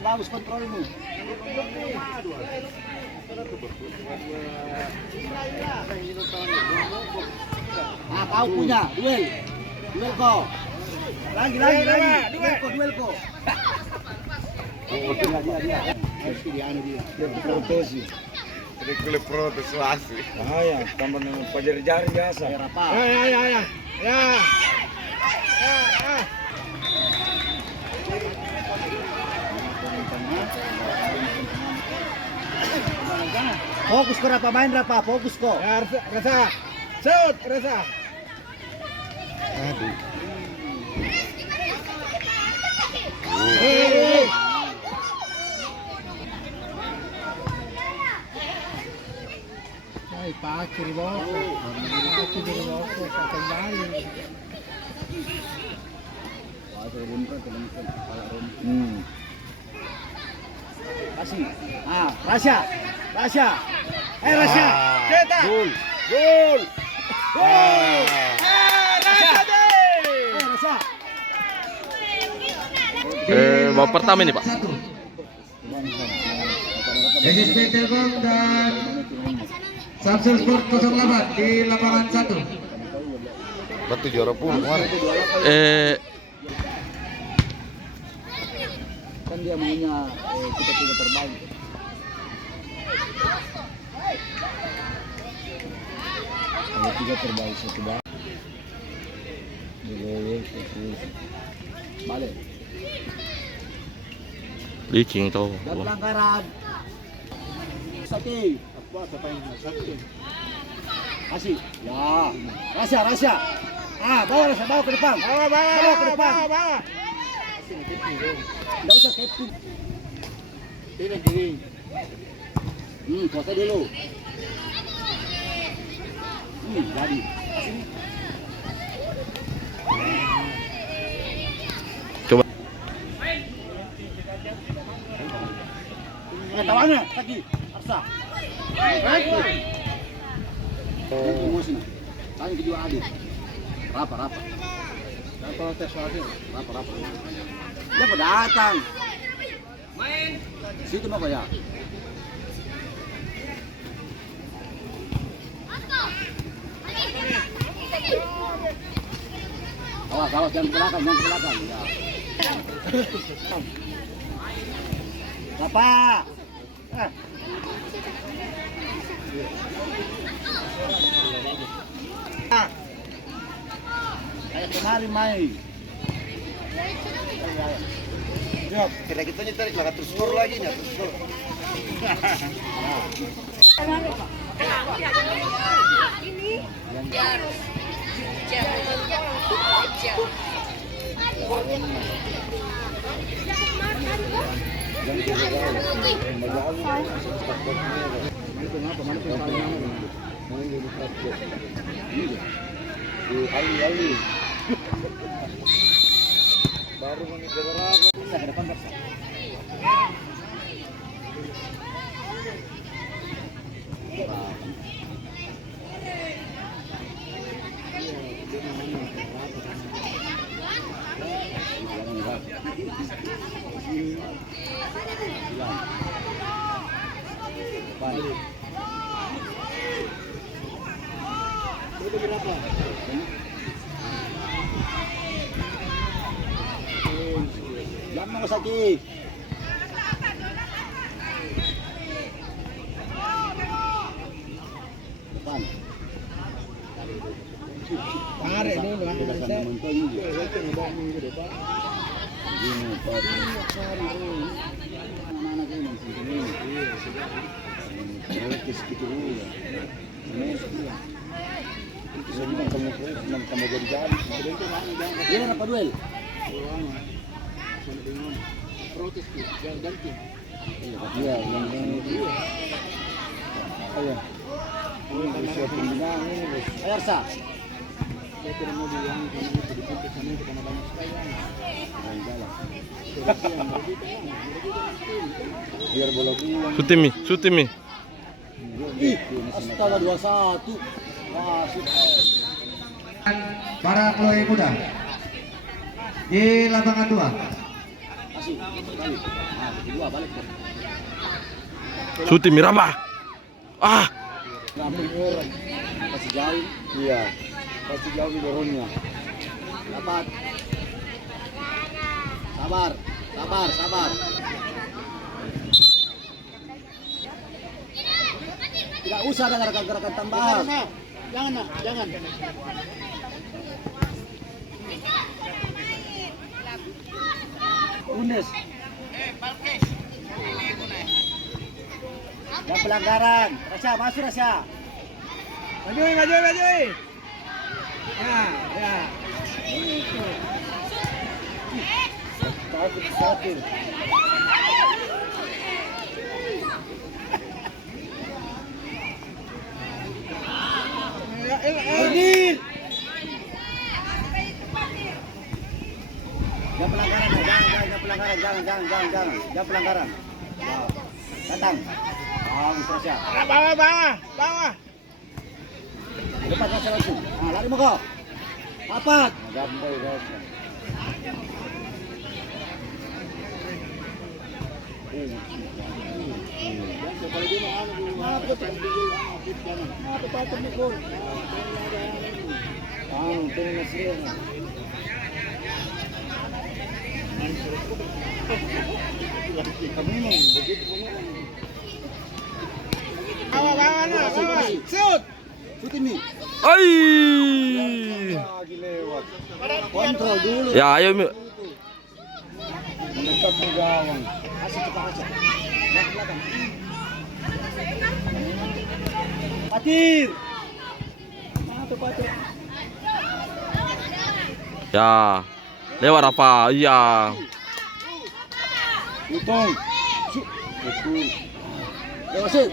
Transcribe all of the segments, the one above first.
Bagus kontrolmu. Nah, kau punya duel. Duel kau. Lagi. Duel kau. Oh, dia. Dia protes. Jadi kulit protes asli. Ya, tambah dengan pajar-jar biasa. Ya. Fokus kau Rapa, main Rapa, fokus kau. Ya, rasa. Shoot, rasa. Aduh. Ay, pakai di bawah. Pakai di bawah, pakai balik. Kasih. Ah, Rasya. Rasya. Cetak. Gol. Rasya. Babak pertama ini, Pak. SSB Telkom dan Samsul Sport 08 di lapangan 1. Batu juara pun kemarin. Kan dia mainnya kita tiga terbaik. Kalau tiga terbaik satu balik. Balik. Licing tuh. Dan pelanggaran. Sakit. Apa yang sakit? Kasih. Ya. Rasya. Ah, bawa ke depan. Bawa ke depan. Enggak usah keping. Kiri. Puasa dulu. Jadi. Coba. Tawannya kaki. Aksa. Emosi. Tanya kedua adik. Rapa. Apa tes lagi? Rapa. Dia mau datang. Main. Situ mau ya. Awas, jangan ke belakang. Ya. Rapa. Kayak kemarin main. Ya, kita tarik lah terus skor lagi nya, terus skor. Ali. Baru menit berapa? Ke depan Barca. Jangan sakit. Depan. Tarik dulu lah. Dia apa duel? Protes ganti. Iya, yang ayo. Bisa pembinaan ini, Bos. Ayo, Arsa. Saya tidak mau bilang karena itu diputus sama itu karena banyak sekali. Biar bola pulang. Sutim mi. Ih, astaga 21. Masuk. Para pemain muda di lapangan 2. Kasih. Balik. Ah, kedua balik. Suti Miraba. Ah, Ngapain orang? Kasih jauh. Iya. Kasih jauh dorongnya. Dapat. Sabar. Sabar, sabar. Tidak usah ada gerakan-gerakan tambahan. Jangan, nak. Jangan. Unes. Yang pelanggaran. Rasya, masuk Rasya. Maju. Ya. Sakit. Berdiri. Jangan pelanggaran, jangan pelanggaran. Ya. Datang. Bagus Rasya. Bawah. Lepas Rasya langsung. Nah, lari mogok. Apat. Gampai Rasya. Shoot. Shoot ini. ai. Lagi lewat. Kontrol dulu. Ya, ayo Mi. Mendekat ke gawang. Kasih cepat aja. Belakang. Patir. Apa Patir? Ya. Lewat apa? Iya. Utong. Betul. Lewat sih.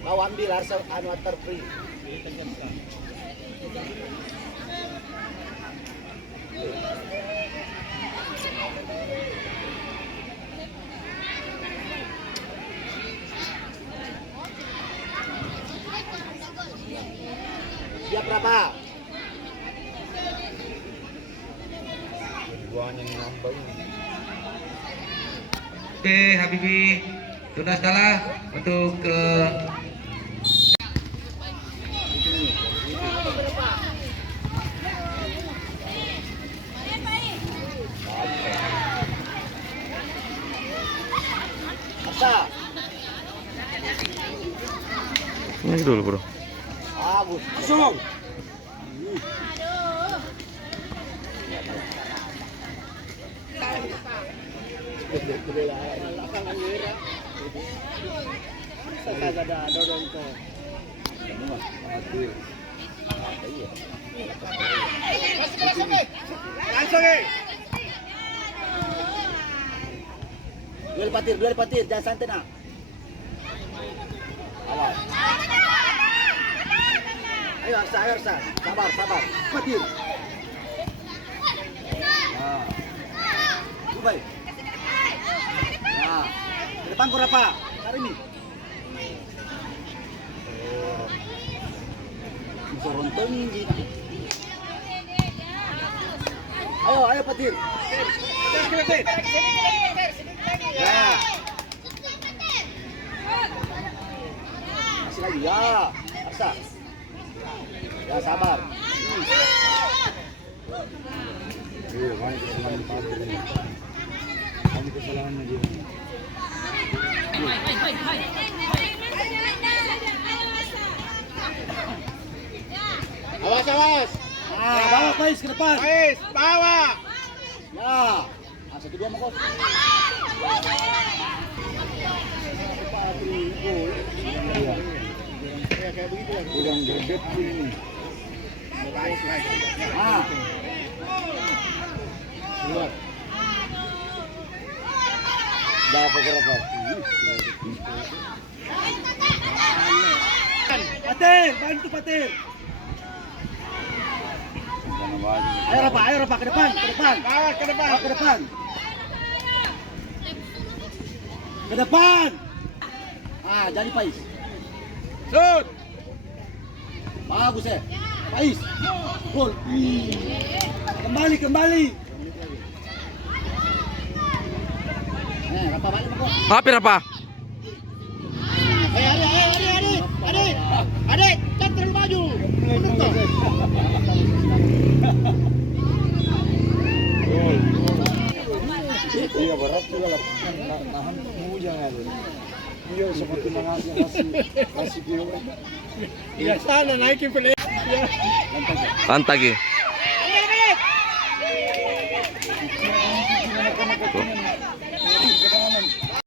Kau ambil harus anu antar free. Siap berapa? Oke, Habibi, sudah kalah untuk ke Masa? Ini dulu, Bro. Bagus. Langsung. Duel patir, jangan santai nak. Awas. Ayo Arsa, sabar. Patir. Nah. Dubai. Nah. Ke depan kau apa? Hari ini. Bisa ronton ini. Ayo Patir. Ya. Masih lagi ya. Arsa. Ya sabar. Iya, banyak kesalahan Patir ini. Banyak kesalahannya dia. Awas. Ah, bawa Pais ke depan. Bawa. Ya. Ah, 1-2 mau kos. Kayak begitu ya. Udah gede ini. Ah. Lihat. Dapat berapa? Patir, bantu Patir. Ayo Rafa, ke depan. Bawa ke depan. Ke depan. Ke depan. Ah, jadi Pais. Shoot. Bagus ya. Pais. Gol. Kembali. Hampir apa? Adik, center maju. Mundur toh. Iya berat juga lah. Nahan hujan aja. Iya seperti ngasih Iya sana naikin pelek. Lantagi.